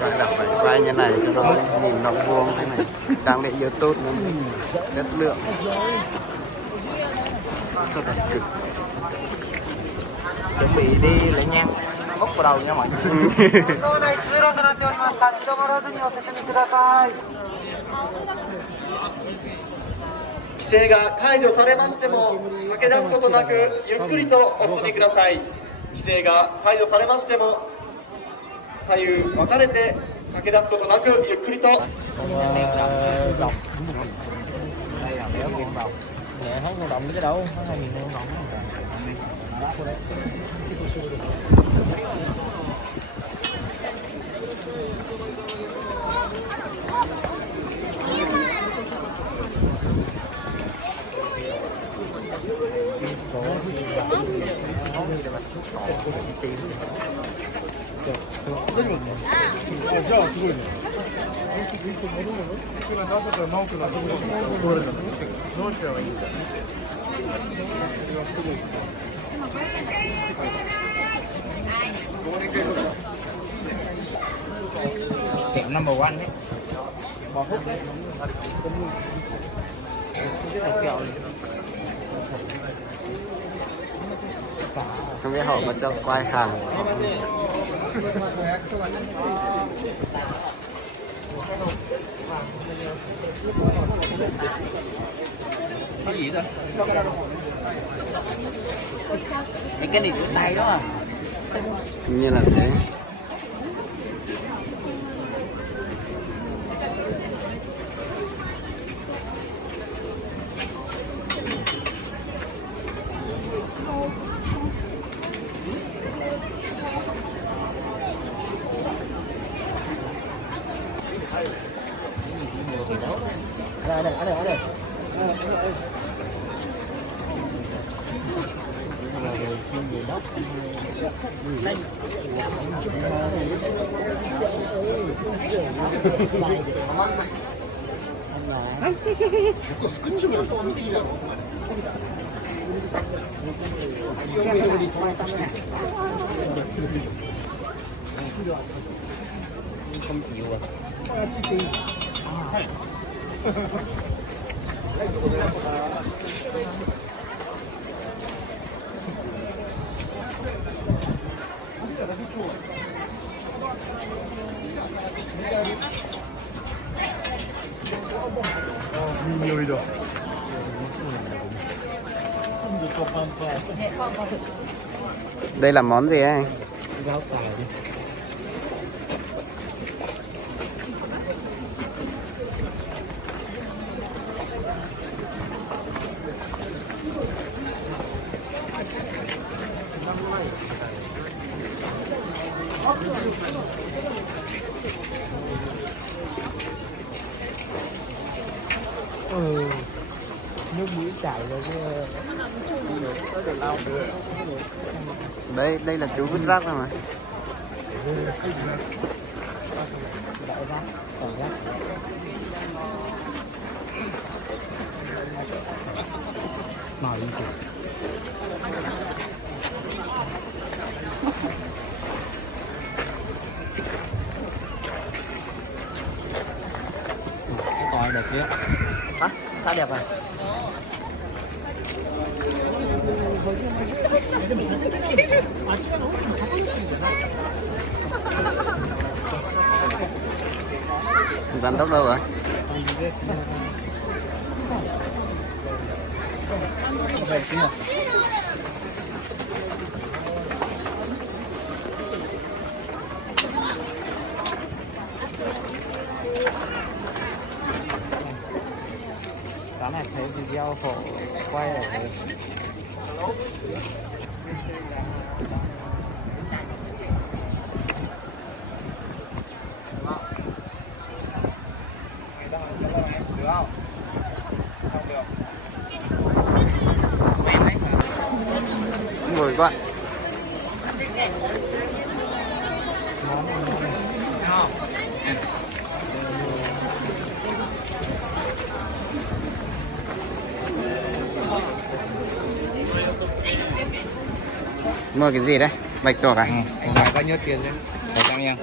Chắc là phải quay như này cho nó nhìn nó vuông thế này, đang để YouTube nữa, chất lượng rất là cực. Chuẩn bị đi lấy nhang hút vào đầu nha mọi người. 規制が解除されましても駆け出すことなくゆっくりとお進みください。規制が解除されましても左右分かれて駆け出すことなくゆっくりと。 Mẹ không còn động cái đâu, nó hay mình không động. Kẹo number one đấy, bò hút đấy, cái này kẹo này. Không biết họ có cho quay hàng. Cái gì đó? Cái này rửa tay đó à? Như là thế. Ở đây, ở đây, ở đây. Không chịu à. Đây là món gì anh? Rau cải đi. Nước mũi chảy rồi chứ. Đây là chú vứt rác rồi mà. Đại rác, còn rác. Mời đi kìa. Cái còi đẹp kia. Hả? Sao đẹp à? Giám đốc đâu rồi? Về xíu nào. Sáng này thấy video họ quay ở vui quá. Mua cái gì đấy? Bạch tuộc à? Anh nói bao nhiêu tiền đấy? 100.000.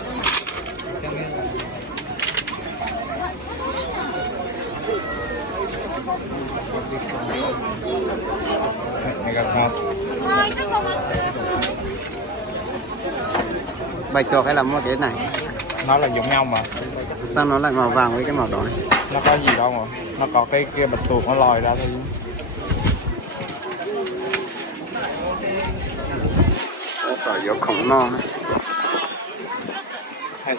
Này gặp sao? Bạch tuộc hay là mua cái này? Nó là giống nhau mà. Sao nó lại màu vàng với cái màu đỏ này? Nó có gì đâu mà. Nó có cái kia bạch tuộc nó lòi ra thôi. Tỏi yếu khổng no này. Hay.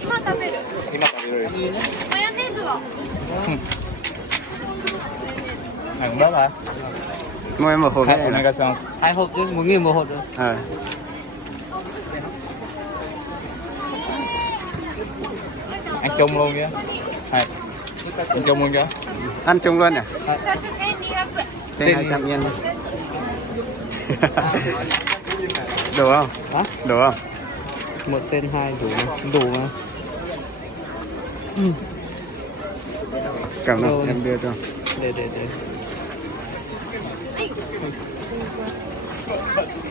今食べる。マヨネーズは。Hàng bớt hả? Mua em một hộp Hai này hộp này này. có 2 hộp chứ, 1.000 một hộp rồi. Ăn chung luôn chứ. Hay. Ăn chung luôn chứ. Ăn chung luôn à? 2つ1200円 Trên 200 yên đi. Đủ không? Hả? Đủ không? 1 trên 2 đủ mà. Cảm ơn Rồi. em đưa cho. Để.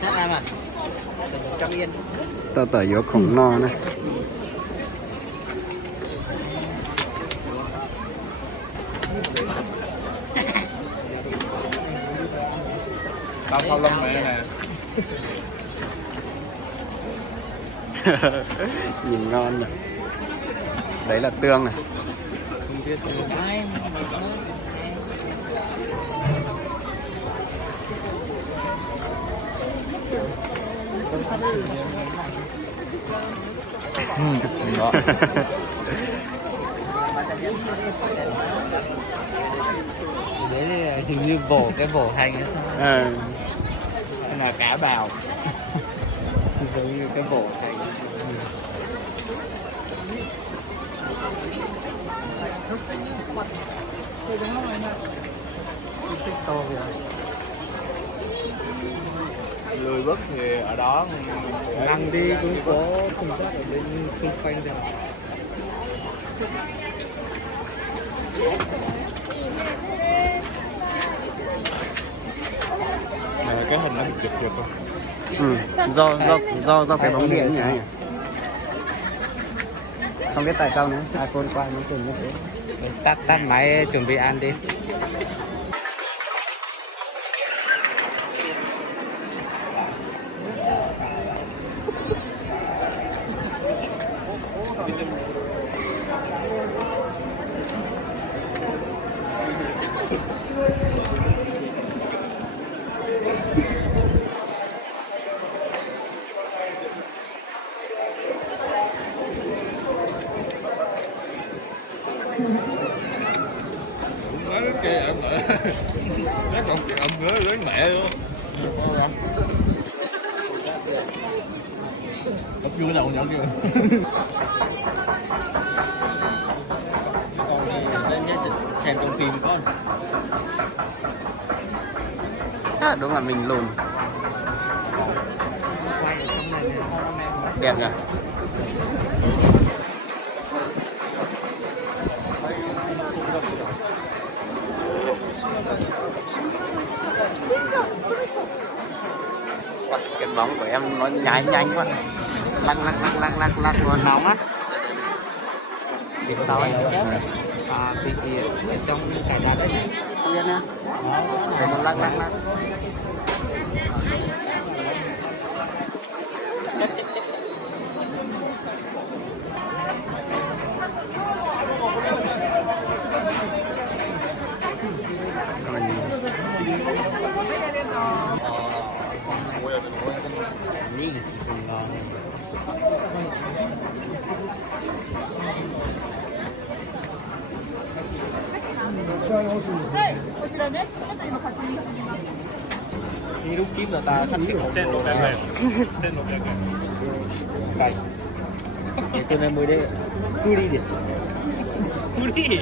Sát em à? 100 yên. Tỏi yếu khổng no này. Tao thao lông mẹ nè. Nhìn ngon này. Đấy là tương này. Đó. Đấy là hình như cái vỏ hành ấy. Đây là cả bào. Giống như cái vỏ hành. Lười bức thì ở đó. Lăng đi cũng có công tác ở bên xung quanh đây. Cái hình nó giật không? Do cái bóng điện như này. Không biết tại sao nữa. iPhone qua nó thường như thế. Tắt máy chuẩn bị ăn đi. Nói cái kia em lại. Nó còn cầm nữa lớn mẹ luôn. Nó chưa đâu nhẫn chưa. Xem trong phim con. Đúng là mình lùn. Đẹp nhỉ? Cái bóng của em nó nhái nhanh quá. Lắc luôn. Nóng á. Thì tao anh chết. Thì ở trong cái đó đấy này. Không biết nữa. Nó lắc. Nhìn cùng ngon. Đi lúc kiếm là ta thắt thích một đồ này. Đây. Cái này mới đây. Curi desu. Curi.